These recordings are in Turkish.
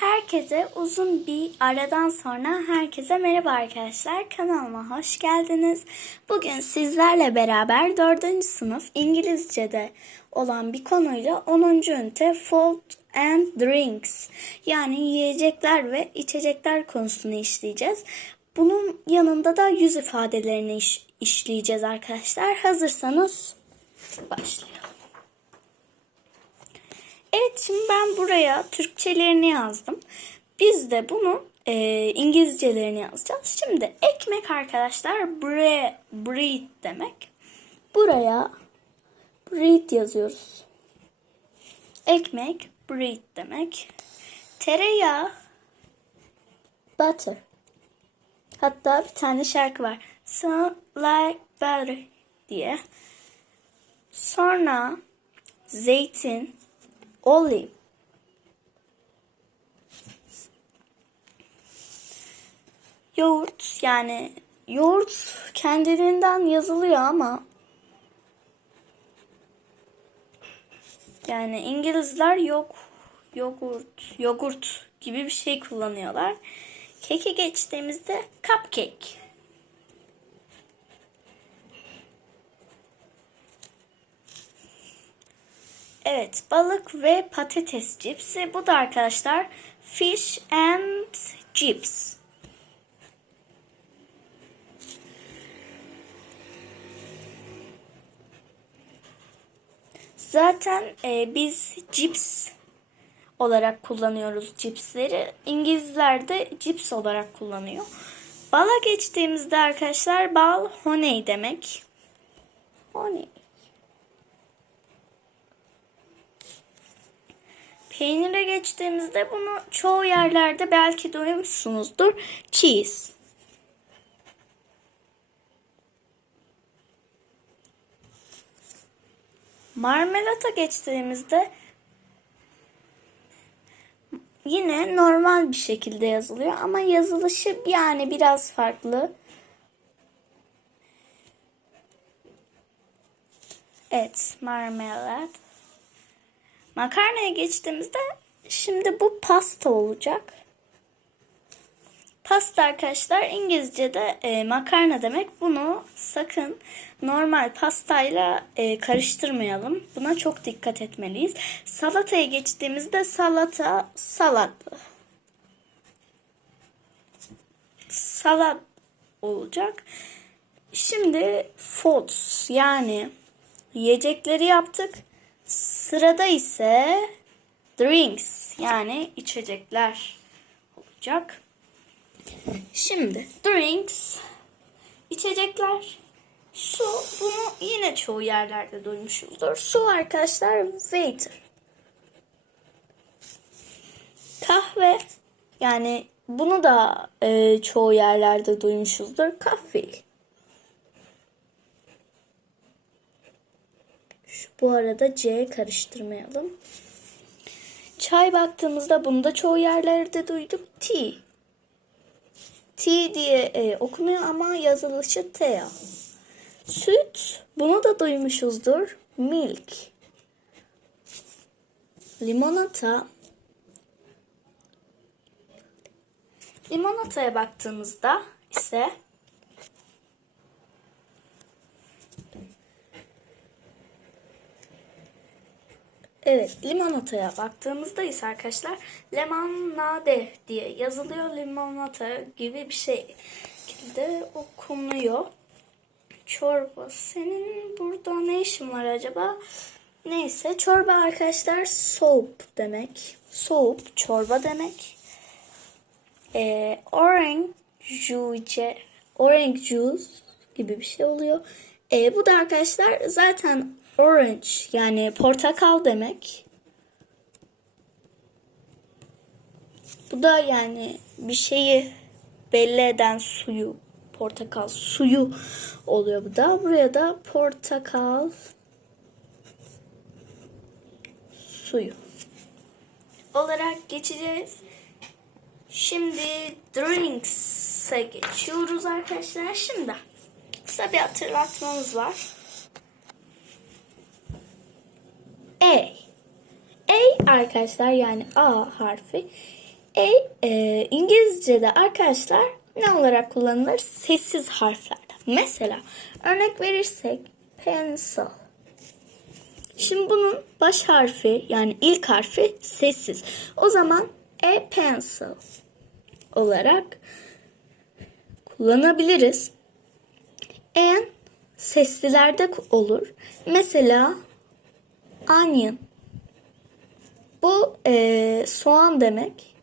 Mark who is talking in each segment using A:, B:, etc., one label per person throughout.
A: Herkese uzun bir aradan sonra herkese merhaba arkadaşlar. Kanalıma hoş geldiniz. Bugün sizlerle beraber 4. sınıf İngilizce'de olan bir konuyla 10. ünite Food and Drinks yani yiyecekler ve içecekler konusunu işleyeceğiz. Bunun yanında da yüz ifadelerini iş- işleyeceğiz arkadaşlar. Hazırsanız başlayalım. Evet şimdi ben buraya Türkçelerini yazdım. Biz de bunu e, İngilizcelerini yazacağız. Şimdi ekmek arkadaşlar bre, bread demek. Buraya bread yazıyoruz. Ekmek bread demek. Tereyağı butter. Hatta bir tane şarkı var. So like butter diye. Sonra zeytin, olive. Yoğurt yani yoğurt kendiliğinden yazılıyor ama yani İngilizler yok yoğurt yoğurt gibi bir şey kullanıyorlar. Keke geçtiğimizde cupcake. Evet, balık ve patates cipsi. Bu da arkadaşlar fish and chips. Zaten e, biz cips olarak kullanıyoruz cipsleri. İngilizler de cips olarak kullanıyor. Bala geçtiğimizde arkadaşlar bal honey demek. Honey. Peynire geçtiğimizde bunu çoğu yerlerde belki duymuşsunuzdur. Cheese. Marmelata geçtiğimizde yine normal bir şekilde yazılıyor ama yazılışı yani biraz farklı. Evet, marmelat. Makarnaya geçtiğimizde şimdi bu pasta olacak. Pasta arkadaşlar İngilizce'de e, makarna demek. Bunu sakın normal pastayla e, karıştırmayalım. Buna çok dikkat etmeliyiz. Salataya geçtiğimizde salata salat. Salat olacak. Şimdi foods yani yiyecekleri yaptık. Sırada ise drinks yani içecekler olacak. Şimdi drinks içecekler su bunu yine çoğu yerlerde duymuşuzdur. Su arkadaşlar water. Kahve yani bunu da e, çoğu yerlerde duymuşuzdur. Coffee. Bu arada C karıştırmayalım. Çay baktığımızda bunu da çoğu yerlerde duyduk. Tea. T diye e, okunuyor ama yazılışı T. Süt, bunu da duymuşuzdur. Milk. Limonata. Limonataya baktığımızda ise Evet, limonataya baktığımızda ise arkadaşlar lemonade diye yazılıyor. Limonata gibi bir şey de okunuyor. Çorba. Senin burada ne işin var acaba? Neyse, çorba arkadaşlar soap demek. Soap, çorba demek. Ee, orange juice, orange juice gibi bir şey oluyor. Ee, bu da arkadaşlar zaten orange yani portakal demek. Bu da yani bir şeyi belli eden suyu, portakal suyu oluyor bu da. Buraya da portakal suyu olarak geçeceğiz. Şimdi drinks'e geçiyoruz arkadaşlar. Şimdi kısa bir hatırlatmamız var. A. A arkadaşlar yani A harfi E, e, İngilizce'de arkadaşlar ne olarak kullanılır? Sessiz harflerden. Mesela örnek verirsek pencil. Şimdi bunun baş harfi yani ilk harfi sessiz. O zaman a pencil olarak kullanabiliriz. En seslilerde olur. Mesela onion. Bu e, soğan demek.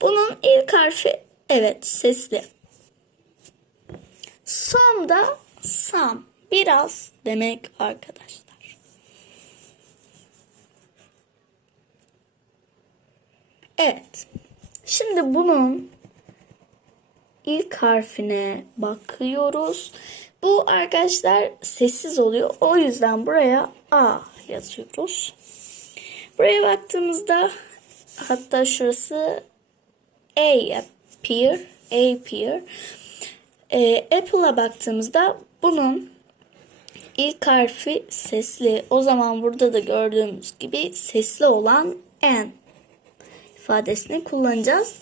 A: Bunun ilk harfi evet sesli. Some da some. Biraz demek arkadaşlar. Evet. Şimdi bunun ilk harfine bakıyoruz. Bu arkadaşlar sessiz oluyor. O yüzden buraya A yazıyoruz. Buraya baktığımızda hatta şurası A appear, A appear. Ee, Apple'a baktığımızda bunun ilk harfi sesli. O zaman burada da gördüğümüz gibi sesli olan N ifadesini kullanacağız.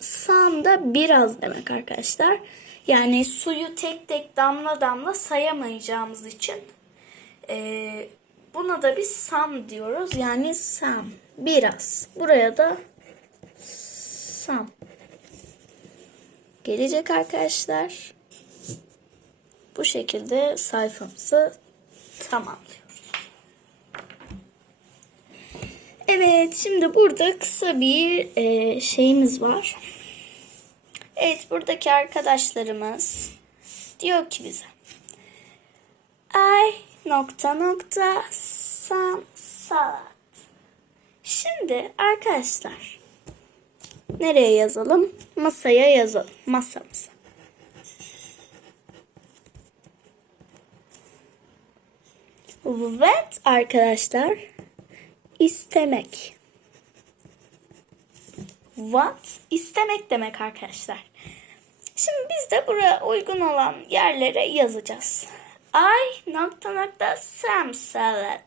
A: Some da biraz demek arkadaşlar. Yani suyu tek tek damla damla sayamayacağımız için e, buna da biz some diyoruz. Yani some biraz. Buraya da some gelecek arkadaşlar. Bu şekilde sayfamızı tamamlıyoruz. Evet, şimdi burada kısa bir e, şeyimiz var. Evet, buradaki arkadaşlarımız diyor ki bize I nokta nokta some salad. Şimdi arkadaşlar nereye yazalım? Masaya yazalım. Masamıza. Evet arkadaşlar istemek. What? İstemek demek arkadaşlar. Şimdi biz de buraya uygun olan yerlere yazacağız. I nokta nokta some salad.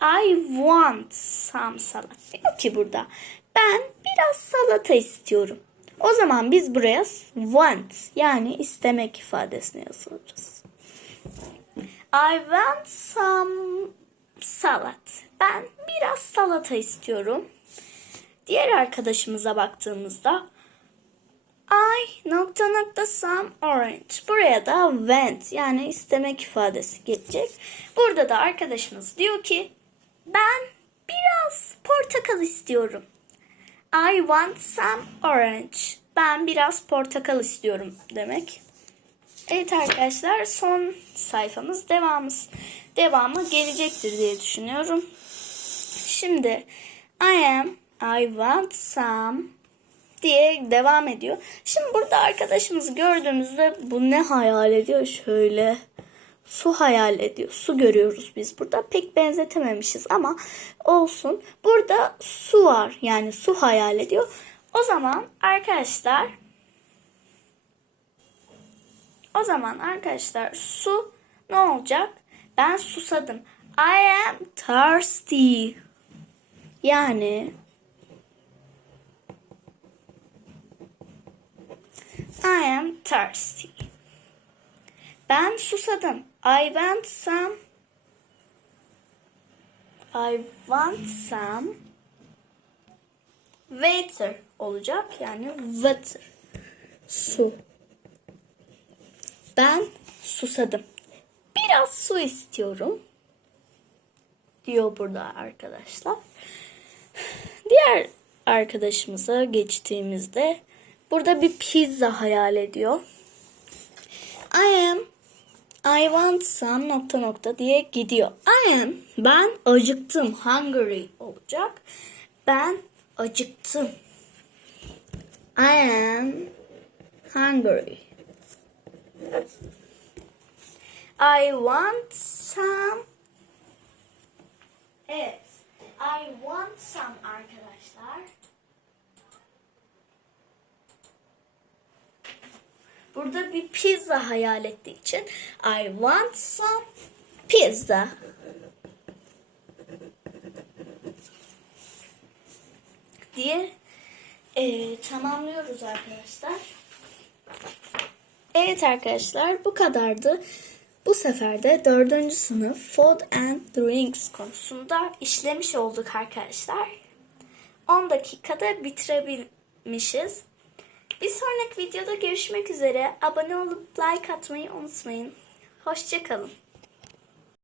A: I want some salad. Diyor ki burada. Ben biraz salata istiyorum. O zaman biz buraya want yani istemek ifadesini yazacağız. I want some salad. Ben biraz salata istiyorum. Diğer arkadaşımıza baktığımızda nokta nokta some orange. Buraya da want yani istemek ifadesi gelecek. Burada da arkadaşımız diyor ki ben biraz portakal istiyorum. I want some orange. Ben biraz portakal istiyorum demek. Evet arkadaşlar son sayfamız devamımız devamı gelecektir diye düşünüyorum. Şimdi I am I want some diye devam ediyor. Şimdi burada arkadaşımızı gördüğümüzde bu ne hayal ediyor? Şöyle su hayal ediyor. Su görüyoruz biz burada. Pek benzetememişiz ama olsun. Burada su var. Yani su hayal ediyor. O zaman arkadaşlar o zaman arkadaşlar su ne olacak? Ben susadım. I am thirsty. Yani I am thirsty. Ben susadım. I want some I want some water olacak. Yani water. Su. Ben susadım. Biraz su istiyorum. Diyor burada arkadaşlar. Diğer arkadaşımıza geçtiğimizde burada bir pizza hayal ediyor. I am I want some nokta nokta diye gidiyor. I am ben acıktım. Hungry olacak. Ben acıktım. I am hungry. I want some. Evet. I want some arkadaşlar. Burada bir pizza hayal ettiği için I want some pizza. diye Ee, tamamlıyoruz arkadaşlar. Evet arkadaşlar bu kadardı. Bu sefer de dördüncü sınıf Food and Drinks konusunda işlemiş olduk arkadaşlar. 10 dakikada bitirebilmişiz. Bir sonraki videoda görüşmek üzere. Abone olup like atmayı unutmayın. Hoşçakalın.